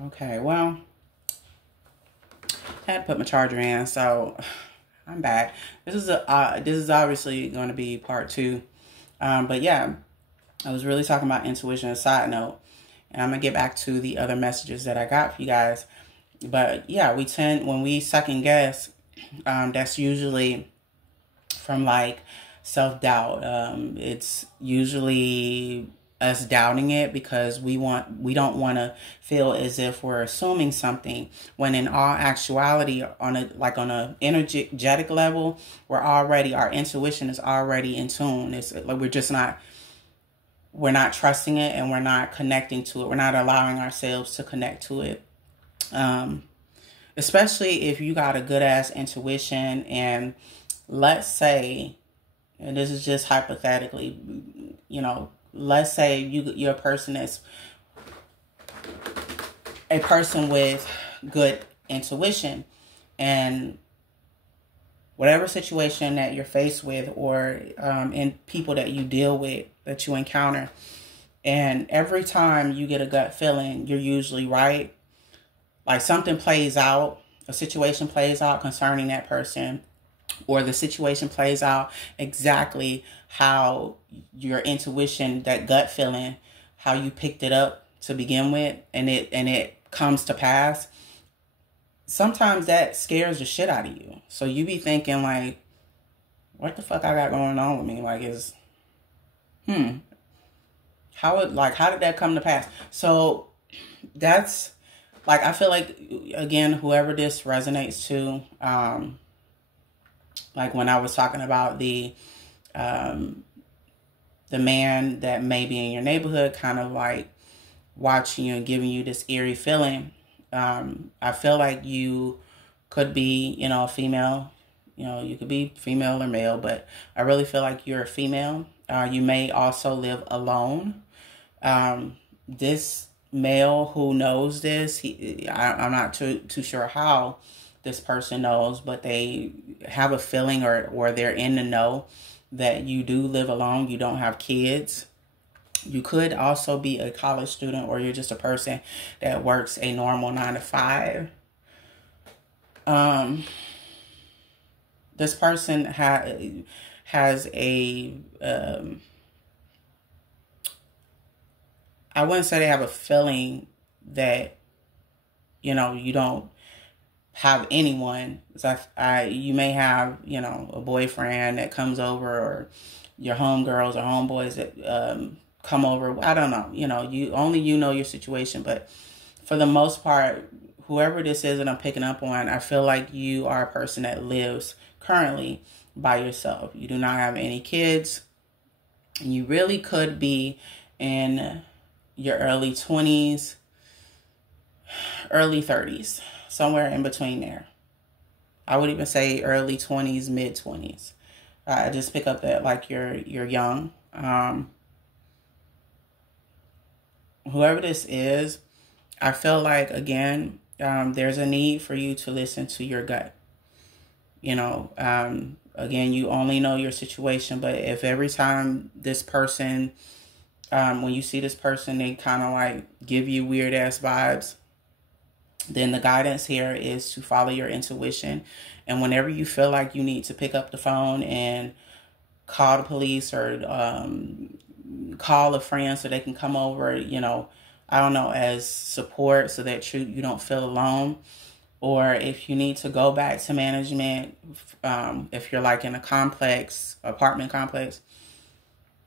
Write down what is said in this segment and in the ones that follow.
Okay, well, I had to put my charger in, so I'm back. This is obviously going to be part two. But yeah, I was really talking about intuition. A side note, and I'm gonna get back to the other messages that I got for you guys. But yeah, we tend when we second guess, that's usually from like self doubt. It's usually us doubting it because we don't want to feel as if we're assuming something, when in all actuality, on a energetic level, our intuition is already in tune. It's like we're not trusting it, and we're not connecting to it. We're not allowing ourselves to connect to it. Especially if you got a good ass intuition, and let's say, and this is just hypothetically, let's say you're a person that's a person with good intuition, and whatever situation that you're faced with, or in people that you deal with, that you encounter, and every time you get a gut feeling, you're usually right. Like something plays out, a situation plays out concerning that person, or the situation plays out exactly how your intuition, that gut feeling, how you picked it up to begin with, and it comes to pass. Sometimes that scares the shit out of you. So you be thinking like, what the fuck I got going on with me? Like, how did that come to pass? So that's like, I feel like, again, whoever this resonates to, like when I was talking about the man that may be in your neighborhood, kind of like watching you and giving you this eerie feeling. I feel like you could be, a female. You could be female or male, but I really feel like you're a female. You may also live alone. This male who knows this, I'm not too sure how this person knows, but they have a feeling, or they're in the know that you do live alone. You don't have kids. You could also be a college student, or you're just a person that works a normal 9 to 5. This person has a, I wouldn't say they have a feeling that, you don't have anyone. So you may have, a boyfriend that comes over, or your homegirls or homeboys that come over. I don't know. You know your situation. But for the most part, whoever this is that I'm picking up on, I feel like you are a person that lives currently by yourself. You do not have any kids. And you really could be in your early 20s, early 30s, somewhere in between there. I would even say early 20s, mid 20s. I just pick up that like you're young. Whoever this is, I feel like, again, there's a need for you to listen to your gut. Again, you only know your situation, but if every time this person, when you see this person, they kind of like give you weird ass vibes, then the guidance here is to follow your intuition. And whenever you feel like you need to pick up the phone and call the police, or call a friend so they can come over, I don't know, as support, so that you don't feel alone. Or if you need to go back to management, if you're like in a apartment complex,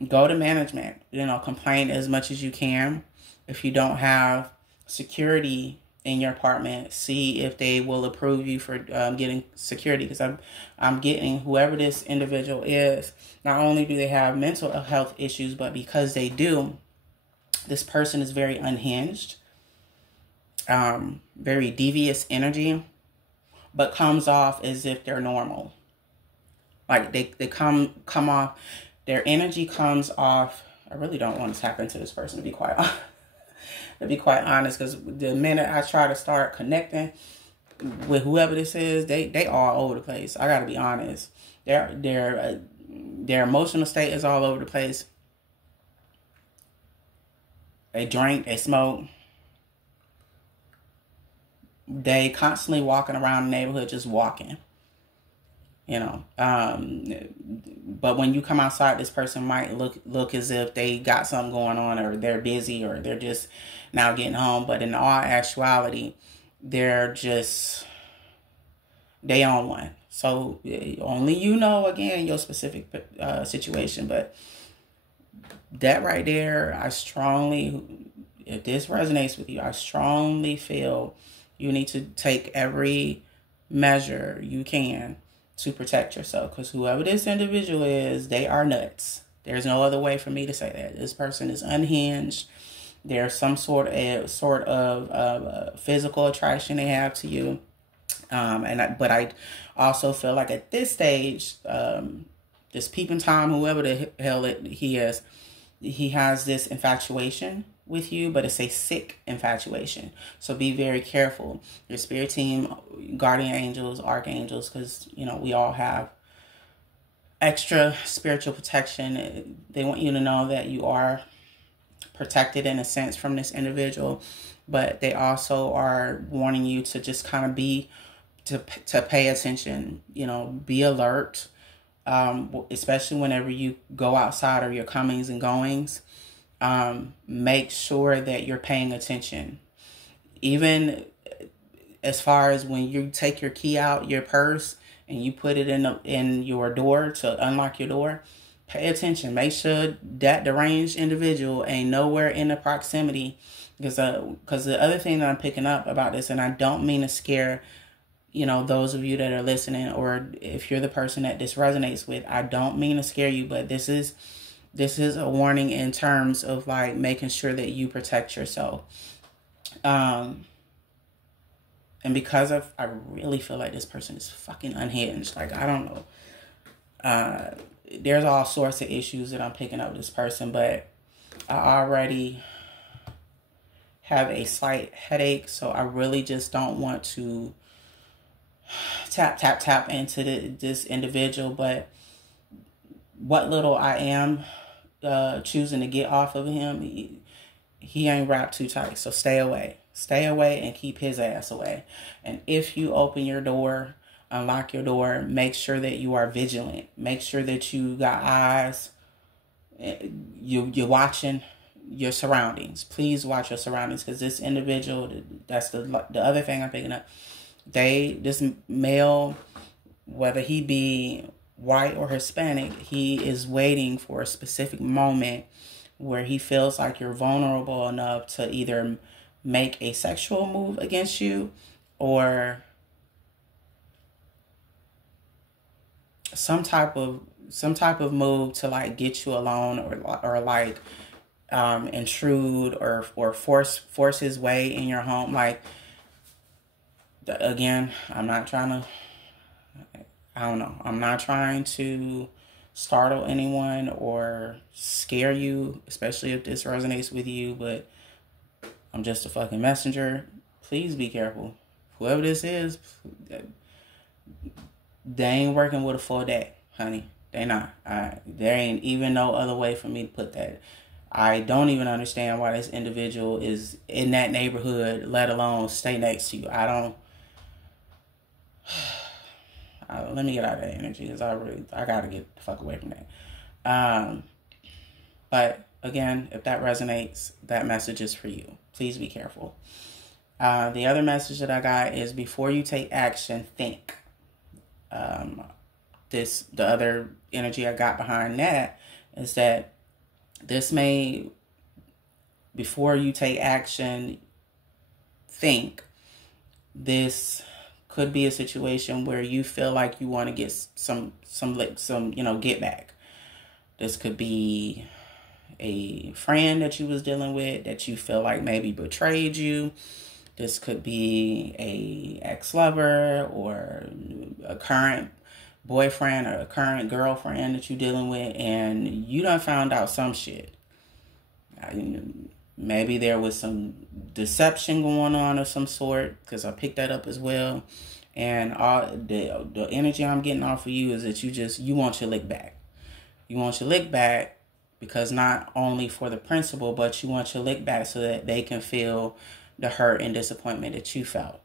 go to management, complain as much as you can. If you don't have security in your apartment, see if they will approve you for getting security. Because I'm getting, whoever this individual is, not only do they have mental health issues, but because they do, this person is very unhinged, very devious energy, but comes off as if they're normal. Like they come off, their energy comes off. I really don't want to tap into this person, to be quite honest, because the minute I try to start connecting with whoever this is, they all over the place. I gotta be honest. Their emotional state is all over the place. They drink, they smoke, they constantly walking around the neighborhood, just walking, you know. But when you come outside, this person might look as if they got something going on, or they're busy, or they're just now getting home. But in all actuality, they're just, they on one. So only you know, again, your specific situation. But that right there, I strongly, if this resonates with you, I strongly feel you need to take every measure you can to protect yourself. Because whoever this individual is, they are nuts. There's no other way for me to say that. This person is unhinged. There's some sort of physical attraction they have to you. But I also feel like at this stage, this peeping Tom, whoever the hell he is, he has this infatuation with you, but it's a sick infatuation. So be very careful. Your spirit team, guardian angels, archangels, because, you know, we all have extra spiritual protection. They want you to know that you are protected in a sense from this individual, but they also are warning you to just kind of to pay attention, you know, be alert, especially whenever you go outside or your comings and goings. Make sure that you're paying attention. Even as far as when you take your key out your purse and you put it in your door to unlock your door, pay attention. Make sure that deranged individual ain't nowhere in the proximity. Because the other thing that I'm picking up about this, and I don't mean to scare, you know, those of you that are listening, or if you're the person that this resonates with, I don't mean to scare you, but this is a warning in terms of like making sure that you protect yourself. And because I really feel like this person is fucking unhinged. Like, I don't know. There's all sorts of issues that I'm picking up with this person, but I already have a slight headache, so I really just don't want to tap into this individual. But what little I am choosing to get off of him, he ain't wrapped too tight. So stay away and keep his ass away. And if you open your door, unlock your door, make sure that you are vigilant. Make sure that you got eyes. You're watching your surroundings. Please watch your surroundings, because this individual, that's the other thing I'm picking up. This male, whether he be white or Hispanic, he is waiting for a specific moment where he feels like you're vulnerable enough to either make a sexual move against you, or some type of move to like get you alone, or like intrude or force his way in your home. Like, again, I'm not trying to startle anyone or scare you, especially if this resonates with you, but I'm just a fucking messenger. Please be careful. Whoever this is, they ain't working with a full deck, honey. They not. There ain't even no other way for me to put that. I don't even understand why this individual is in that neighborhood, let alone stay next to you. Let me get out of that energy, because I gotta get the fuck away from that. But again, if that resonates, that message is for you. Please be careful. The other message that I got is, before you take action, think. The other energy I got behind that is that before you take action, think. This could be a situation where you feel like you want to get some get back. This could be a friend that you was dealing with that you feel like maybe betrayed you. This could be a ex-lover, or a current boyfriend or a current girlfriend that you're dealing with, and you done found out some shit. Maybe there was some deception going on of some sort, because I picked that up as well. And all the energy I'm getting off of you is that you want your lick back. You want your lick back, because not only for the principal, but you want your lick back so that they can feel the hurt and disappointment that you felt.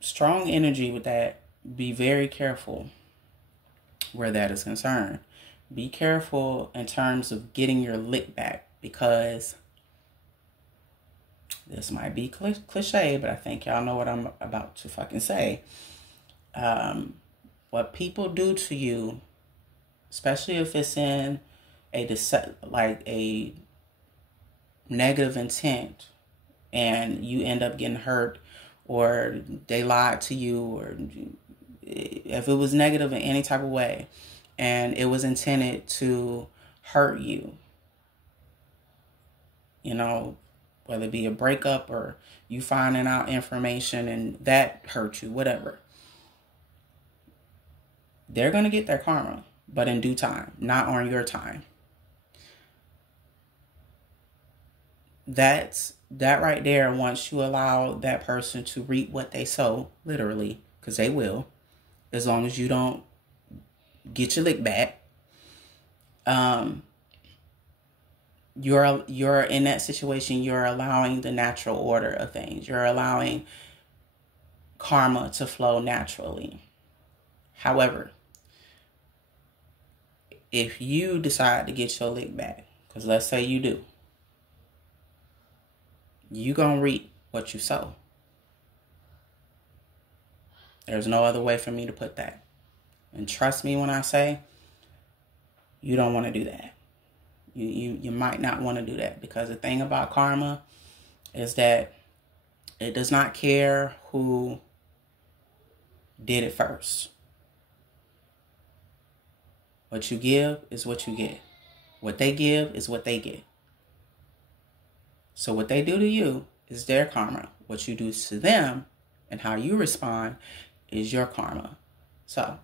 strong energy with that. Be very careful where that is concerned. Be careful in terms of getting your lick back, because this might be cliche, but I think y'all know what I'm about to fucking say. What people do to you, especially if it's in a negative intent, and you end up getting hurt, or they lied to you, or if it was negative in any type of way and it was intended to hurt you, you know, whether it be a breakup or you finding out information and that hurt you, whatever, they're going to get their karma, but in due time, not on your time. That right there, once you allow that person to reap what they sow, literally, because they will, as long as you don't get your lick back, you're in that situation, you're allowing the natural order of things. You're allowing karma to flow naturally. However, if you decide to get your lick back, because let's say you do, you gonna reap what you sow. There's no other way for me to put that. And trust me when I say, you don't want to do that. You might not want to do that, because the thing about karma is that it does not care who did it first. What you give is what you get. What they give is what they get. So what they do to you is their karma. What you do to them and how you respond is your karma. So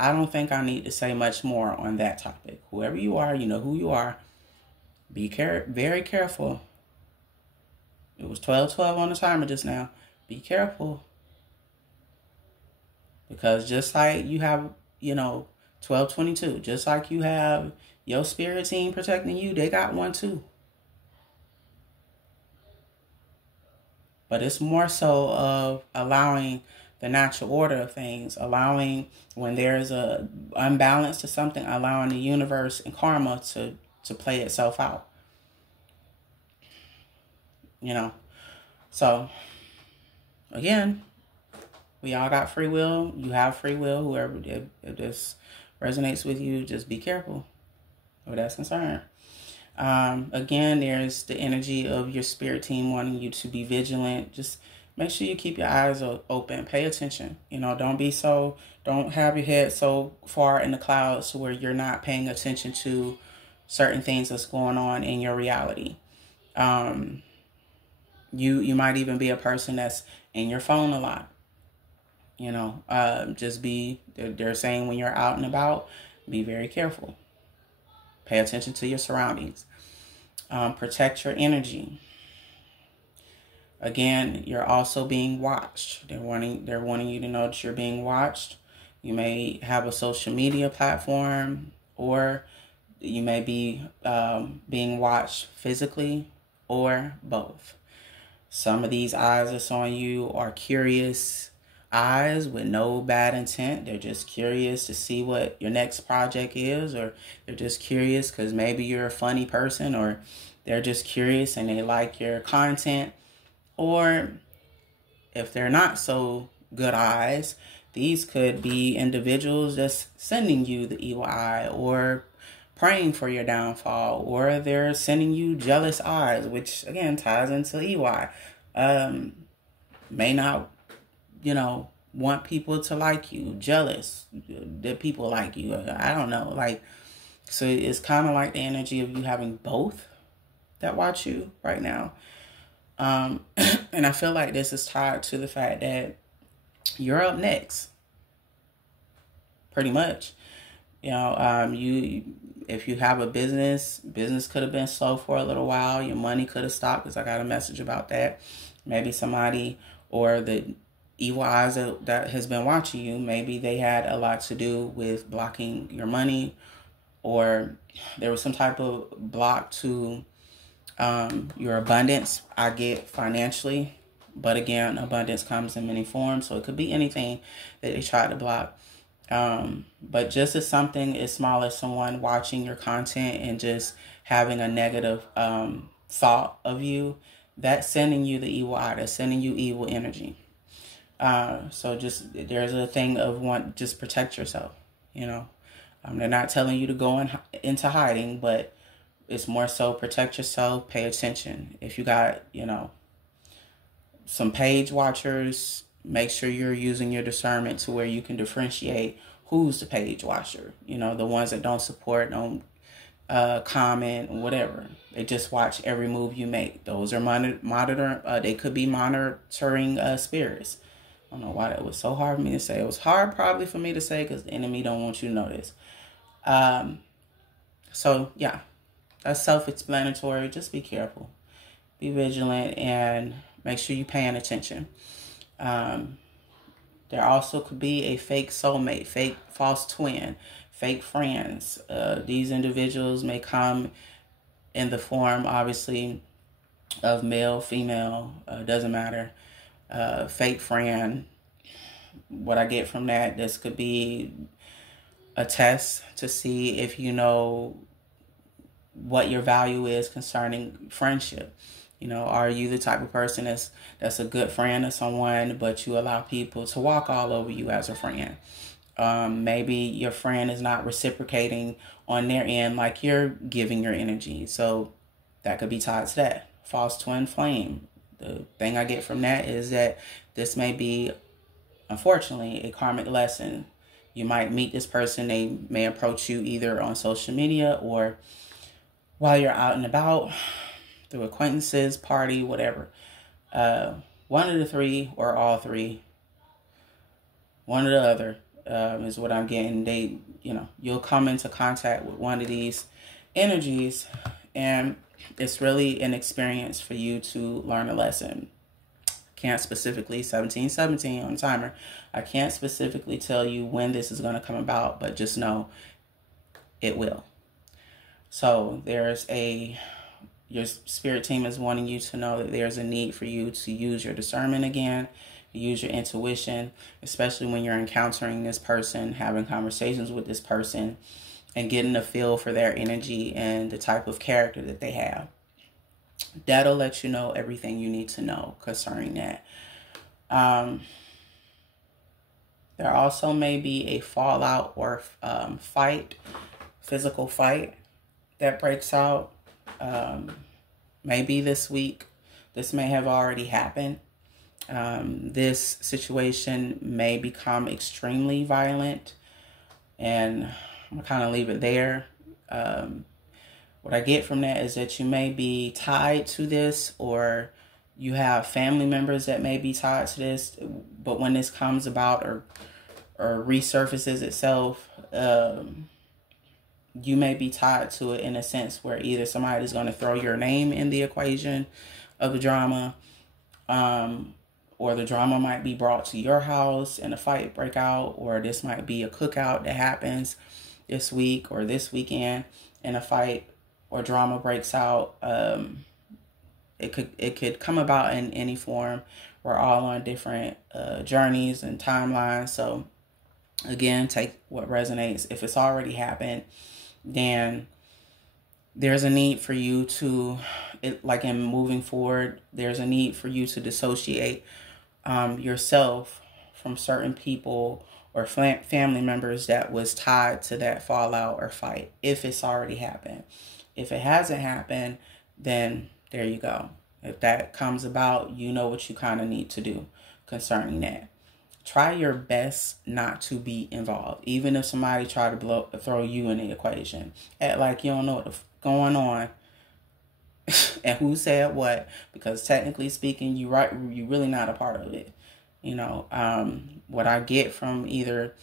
I don't think I need to say much more on that topic. Whoever you are, you know who you are. Be very careful. It was 12:12 on the timer just now. Be careful. Because just like you have, 12:22, just like you have your spirit team protecting you, they got one too. But it's more so of allowing the natural order of things, allowing when there's a unbalance to something, allowing the universe and karma to play itself out. So again, we all got free will. You have free will. Whoever, if this resonates with you, just be careful where that's concerned. Again, there's the energy of your spirit team wanting you to be vigilant. Just make sure you keep your eyes open. Pay attention. Don't have your head so far in the clouds to where you're not paying attention to certain things that's going on in your reality. You might even be a person that's in your phone a lot. They're saying when you're out and about, be very careful. Pay attention to your surroundings. Protect your energy. Again, you're also being watched. They're wanting you to know that you're being watched. You may have a social media platform, or you may be being watched physically, or both. Some of these eyes that's on you are curious eyes with no bad intent. They're just curious to see what your next project is, or they're just curious because maybe you're a funny person, or they're just curious and they like your content. Or if they're not so good eyes, these could be individuals just sending you the evil eye, or praying for your downfall, or they're sending you jealous eyes, which again ties into evil eye. May not want people to like you, jealous that people like you. I don't know. So it's kind of like the energy of you having both that watch you right now. And I feel like this is tied to the fact that you're up next. Pretty much. If you have a business could have been slow for a little while. Your money could have stopped, because I got a message about that. Maybe somebody, or the evil eyes that has been watching you, maybe they had a lot to do with blocking your money, or there was some type of block to your abundance, I get, financially. But again, abundance comes in many forms, so it could be anything that they try to block. But just as something as small as someone watching your content and just having a negative thought of you, that's sending you the evil eye, that's sending you evil energy. So just, there's a thing of just protect yourself, you know. They're not telling you to go into hiding, but it's more so protect yourself, pay attention. If you got, you know, some page watchers, make sure you're using your discernment to where you can differentiate who's the page watcher. You know, the ones that don't support, don't comment, whatever. They just watch every move you make. Those are monitoring. They could be monitoring spirits. I don't know why that was so hard for me to say. It was hard probably for me to say because the enemy don't want you to know this. So yeah, that's self-explanatory. Just be careful, be vigilant, and make sure you're paying attention. There also could be a fake soulmate, fake false twin, fake friends. These individuals may come in the form, obviously, of male, female, doesn't matter. Fake friend. What I get from that, this could be a test to see if you know what your value is concerning friendship. You know, are you the type of person that's a good friend of someone, but you allow people to walk all over you as a friend? Maybe your friend is not reciprocating on their end like you're giving your energy. So that could be tied to that. False twin flame. The thing I get from that is that this may be, unfortunately, a karmic lesson. You might meet this person. They may approach you either on social media or while you're out and about, through acquaintances, party, whatever. One of the three or all three, one or the other, is what I'm getting. They, you know, you'll come into contact with one of these energies, and it's really an experience for you to learn a lesson. Can't specifically, 1717 on the timer, I can't specifically tell you when this is going to come about, but just know it will. So your spirit team is wanting you to know that there's a need for you to use your discernment again, use your intuition, especially when you're encountering this person, having conversations with this person, and getting a feel for their energy and the type of character that they have. That'll let you know everything you need to know concerning that. There also may be a fallout or fight, physical fight that breaks out. Maybe this week. This may have already happened. This situation may become extremely violent, and I'm kind of leave it there. What I get from that is that you may be tied to this, or you have family members that may be tied to this, but when this comes about or resurfaces itself, you may be tied to it in a sense where either somebody is going to throw your name in the equation of the drama, or the drama might be brought to your house and a fight break out, or this might be a cookout that happens this week or this weekend and a fight or drama breaks out. It could come about in any form. We're all on different journeys and timelines. So again, take what resonates. If it's already happened, then there's a need for you to, like in moving forward, there's a need for you to dissociate yourself from certain people or family members that was tied to that fallout or fight, if it's already happened. If it hasn't happened, then there you go. If that comes about, you know what you kind of need to do concerning that. Try your best not to be involved, even if somebody try to throw you in the equation. Act like you don't know what's going on and who said what, because technically speaking, you're really not a part of it. You know, what I get from either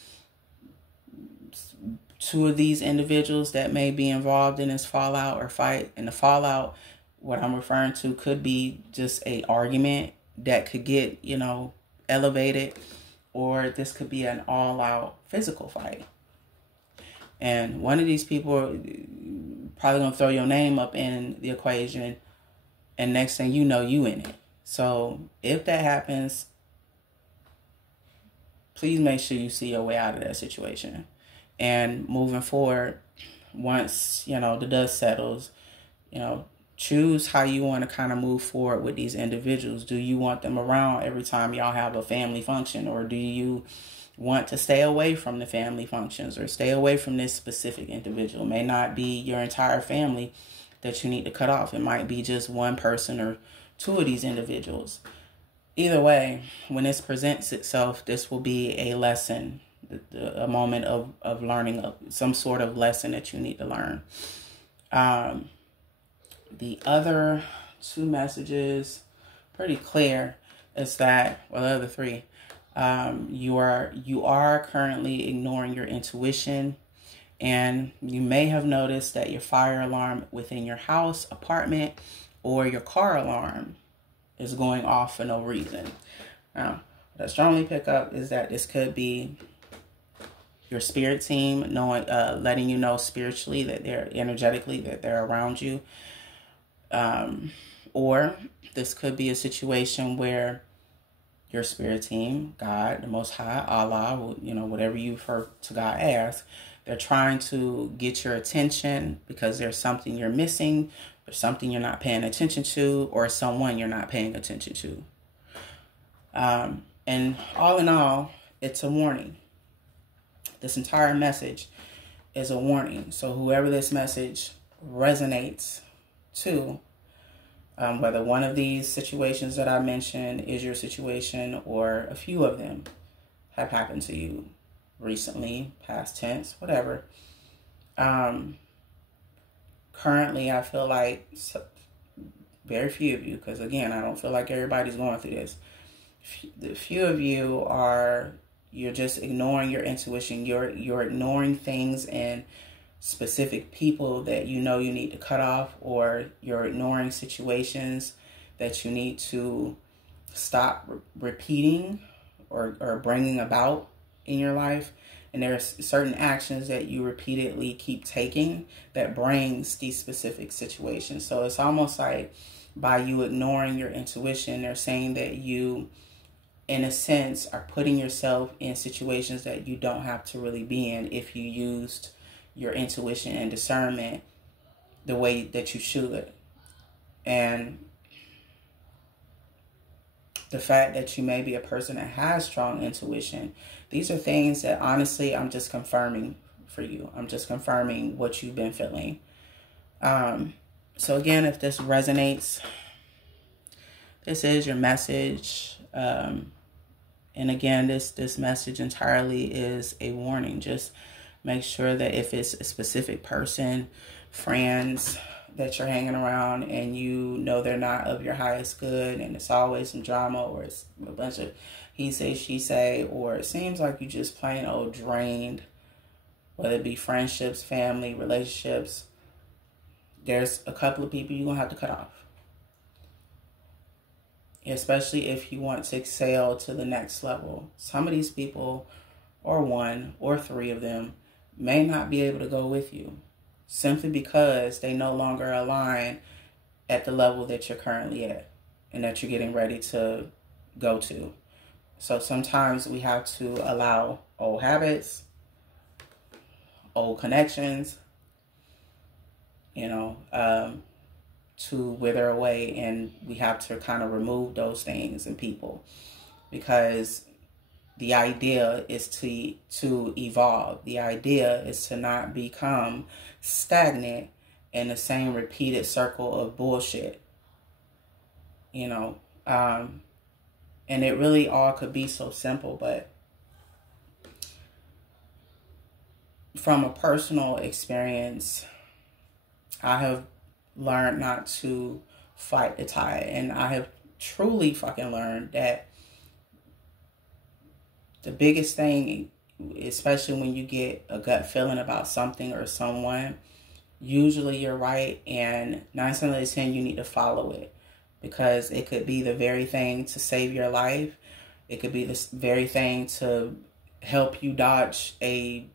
two of these individuals that may be involved in this fallout or fight, and the fallout, what I'm referring to could be just a argument that could get, you know, elevated, or this could be an all-out physical fight. And one of these people are probably going to throw your name up in the equation, and next thing you know, you in it. So if that happens, please make sure you see your way out of that situation. And moving forward, once, you know, the dust settles, you know, choose how you want to kind of move forward with these individuals. Do you want them around every time y'all have a family function, or do you want to stay away from the family functions or stay away from this specific individual? It may not be your entire family that you need to cut off. It might be just one person or two of these individuals. Either way, when this presents itself, this will be a lesson, a moment of learning, some sort of lesson that you need to learn. The other two messages, pretty clear, is that, well, the other three, you are currently ignoring your intuition, and you may have noticed that your fire alarm within your house, apartment, or your car alarm is going off for no reason. Now, what I strongly pick up is that this could be your spirit team knowing, letting you know spiritually that they're energetically that they're around you, or this could be a situation where your spirit team, God, the Most High, Allah, you know, whatever you refer to God as, they're trying to get your attention because there's something you're missing, or something you're not paying attention to, or someone you're not paying attention to. And all in all, it's a warning. This entire message is a warning. So whoever this message resonates to, whether one of these situations that I mentioned is your situation, or a few of them have happened to you recently, past tense, whatever. Currently, I feel like very few of you, because again, I don't feel like everybody's going through this. The few of you you're just ignoring your intuition. You're ignoring things and specific people that you know you need to cut off, or you're ignoring situations that you need to stop repeating or bringing about in your life. And there are certain actions that you repeatedly keep taking that brings these specific situations. So it's almost like by you ignoring your intuition, they're saying that you, in a sense, are putting yourself in situations that you don't have to really be in if you used your intuition and discernment the way that you should. And the fact that you may be a person that has strong intuition, these are things that honestly I'm just confirming for you. I'm just confirming what you've been feeling. So again, if this resonates, this is your message. And again, this message entirely is a warning. Just make sure that if it's a specific person, friends that you're hanging around, and you know they're not of your highest good, and it's always some drama, or it's a bunch of he say, she say, or it seems like you just plain old drained, whether it be friendships, family, relationships, there's a couple of people you're going to have to cut off. Especially if you want to excel to the next level. Some of these people, or one or three of them, may not be able to go with you simply because they no longer align at the level that you're currently at and that you're getting ready to go to. So sometimes we have to allow old habits, old connections, you know, to wither away, and we have to kind of remove those things and people, because the idea is to evolve. The idea is to not become stagnant in the same repeated circle of bullshit, you know. And it really all could be so simple, but from a personal experience, I have learned not to fight the tide, and I have truly fucking learned that the biggest thing, especially when you get a gut feeling about something or someone, usually you're right, and 9 times out of 10 you need to follow it, because it could be the very thing to save your life. It could be the very thing to help you dodge a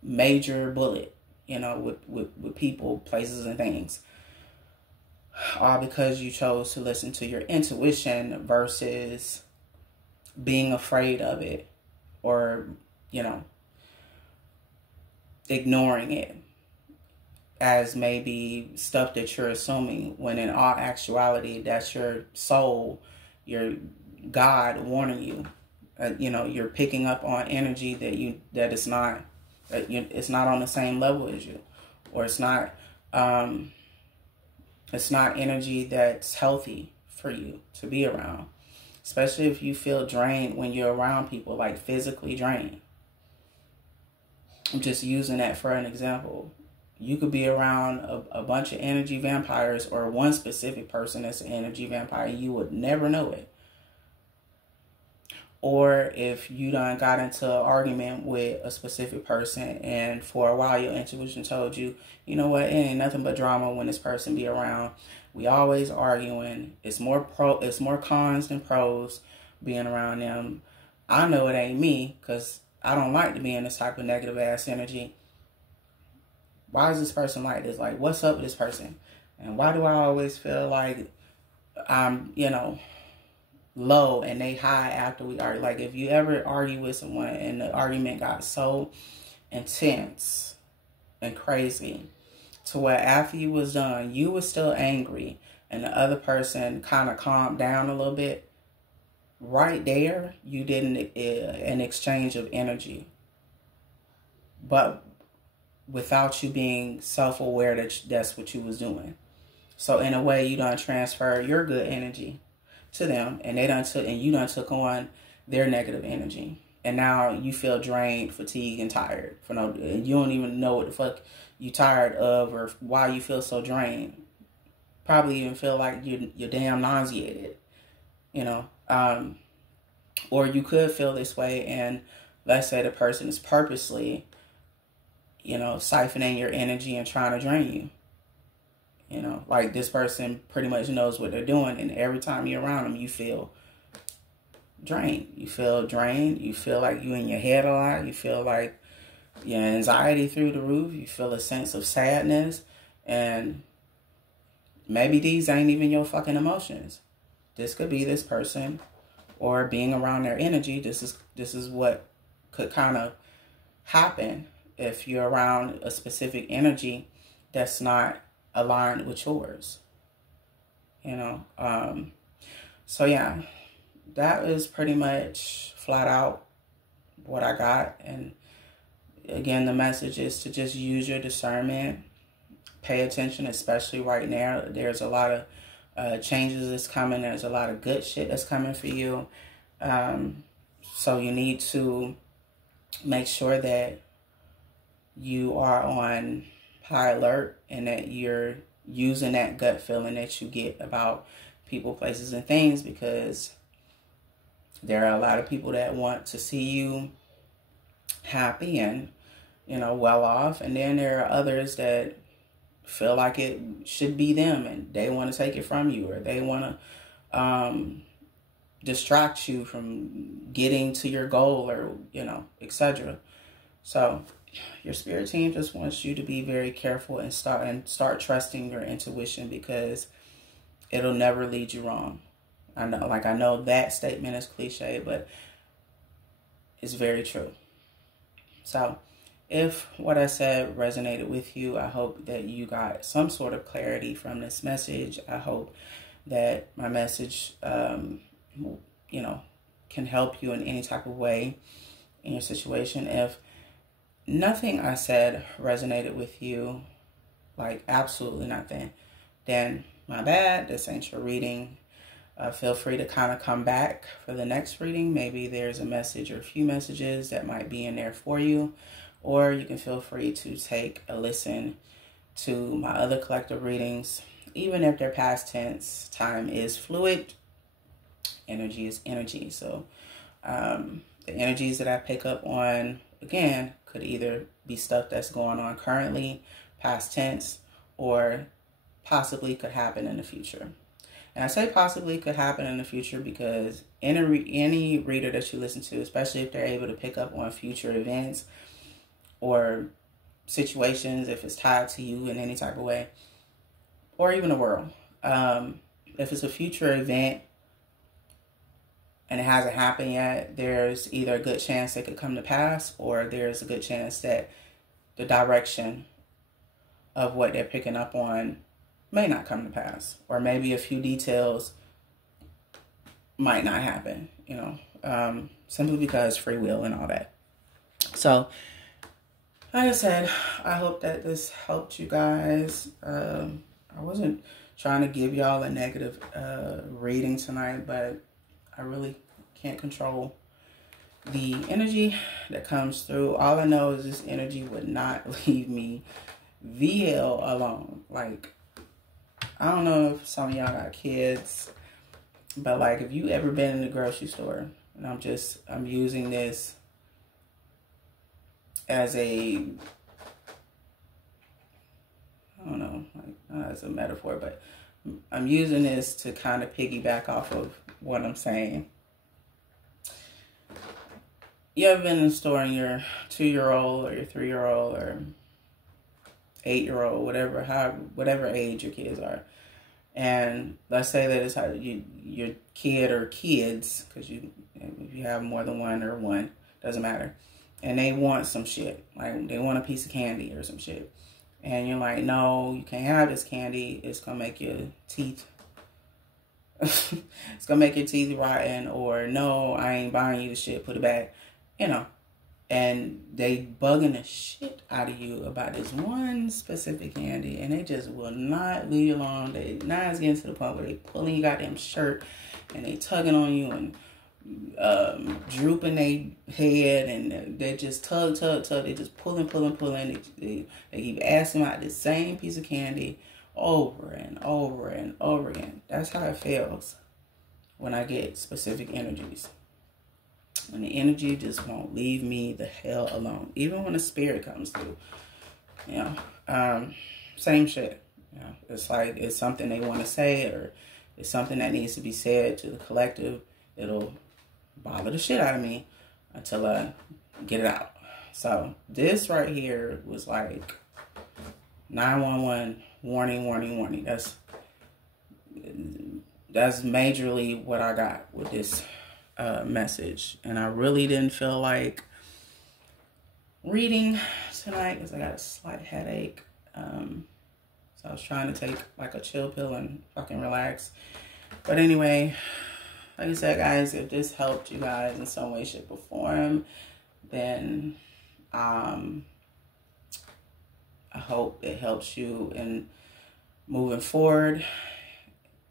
major bullet, you know, with people, places, and things. all because you chose to listen to your intuition versus being afraid of it, or, you know, ignoring it as maybe stuff that you're assuming, when in all actuality, that's your soul, your God warning you. You know, you're picking up on energy that it's not on the same level as you, or it's not energy that's healthy for you to be around, especially if you feel drained when you're around people, like physically drained. I'm just using that for an example. You could be around a bunch of energy vampires, or one specific person that's an energy vampire, you would never know it. Or if you done got into an argument with a specific person, and for a while your intuition told you, you know what, it ain't nothing but drama when this person be around. We always arguing. It's more cons than pros being around them. I know it ain't me, because I don't like to be in this type of negative ass energy. Why is this person like this? Like, what's up with this person? And why do I always feel like I'm, you know, low and they high after we argue? Like, if you ever argue with someone and the argument got so intense and crazy to where after you was done, you was still angry and the other person kind of calmed down a little bit, right there, you did an exchange of energy. But without you being self-aware that that's what you was doing. So in a way, you done transfer your good energy to them, and you done took on their negative energy. And now you feel drained, fatigued, and tired. You don't even know what the fuck you tired of, or why you feel so drained. Probably even feel like you're damn nauseated, you know. Or you could feel this way, and let's say the person is purposely, you know, siphoning your energy and trying to drain you. You know, like this person pretty much knows what they're doing, and every time you're around them, you feel drained. You feel drained. You feel like you in your head a lot. You feel like your anxiety through the roof. You feel a sense of sadness, and maybe these ain't even your fucking emotions. This could be this person, or being around their energy. This is what could kind of happen if you're around a specific energy that's not aligned with yours, you know. So yeah, that is pretty much flat out what I got. And again, the message is to just use your discernment, pay attention, especially right now. There's a lot of changes that's coming. There's a lot of good shit that's coming for you. So you need to make sure that you are on high alert, and that you're using that gut feeling that you get about people, places, and things, because there are a lot of people that want to see you happy and, you know, well off. And then there are others that feel like it should be them, and they want to take it from you, or they want to distract you from getting to your goal, or, you know, etc. So your spirit team just wants you to be very careful and start trusting your intuition, because it'll never lead you wrong. I know that statement is cliche, but it's very true. So if what I said resonated with you, I hope that you got some sort of clarity from this message. I hope that my message, you know, can help you in any type of way in your situation. If nothing I said resonated with you, like absolutely nothing, then my bad, this ain't your reading. Feel free to kind of come back for the next reading. Maybe there's a message or a few messages that might be in there for you. Or you can feel free to take a listen to my other collective readings. Even if they're past tense, time is fluid. Energy is energy. So the energies that I pick up on, again, could either be stuff that's going on currently, past tense, or possibly could happen in the future. And I say possibly could happen in the future because any reader that you listen to, especially if they're able to pick up on future events or situations, if it's tied to you in any type of way, or even the world, If it's a future event and it hasn't happened yet, there's either a good chance it could come to pass, or there's a good chance that the direction of what they're picking up on may not come to pass, or maybe a few details might not happen, you know, simply because free will and all that. So, like I said, I hope that this helped you guys. I wasn't trying to give y'all a negative reading tonight, but I really can't control the energy that comes through. All I know is this energy would not leave me the hell alone. Like, I don't know if some of y'all got kids, but like, if you ever been in the grocery store, and I'm using this as a, I don't know, like, not as a metaphor, but I'm using this to kind of piggyback off of what I'm saying. You ever been in the store and your 2-year-old or your 3-year-old or 8-year-old, whatever age your kids are, and let's say that it's how your kid or kids, because if you have more than one or one, doesn't matter, and they want some shit, like they want a piece of candy or some shit, and you're like, no, you can't have this candy, it's gonna make your teeth it's gonna make your teeth rotten, or no, I ain't buying you the shit, put it back, you know. And they bugging the shit out of you about this one specific candy, and they just will not leave you alone. They now it's getting to the point where they pulling your goddamn shirt and they tugging on you and drooping their head, and they just tug. They just pulling. They keep asking about the same piece of candy over and over and over again. That's how it feels when I get specific energies. And the energy just won't leave me the hell alone. Even when a spirit comes through. You know, same shit. You know, it's like it's something they want to say, or it's something that needs to be said to the collective. It'll bother the shit out of me until I get it out. So this right here was like 911 warning. That's majorly what I got with this message. And I really didn't feel like reading tonight because I got a slight headache. So I was trying to take like a chill pill and fucking relax. But anyway, like I said, guys, if this helped you guys in some way, shape, or form, then I hope it helps you in moving forward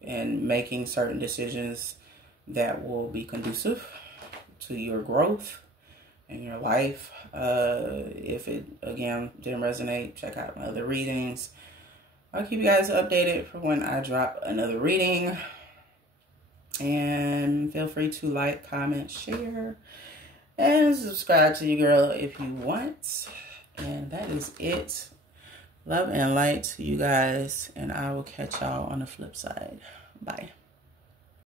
and making certain decisions that will be conducive to your growth in your life. If it, again, didn't resonate, check out my other readings. I'll keep you guys updated for when I drop another reading. And feel free to like, comment, share, and subscribe to your girl if you want. And that is it. Love and light to you guys. And I will catch y'all on the flip side. Bye.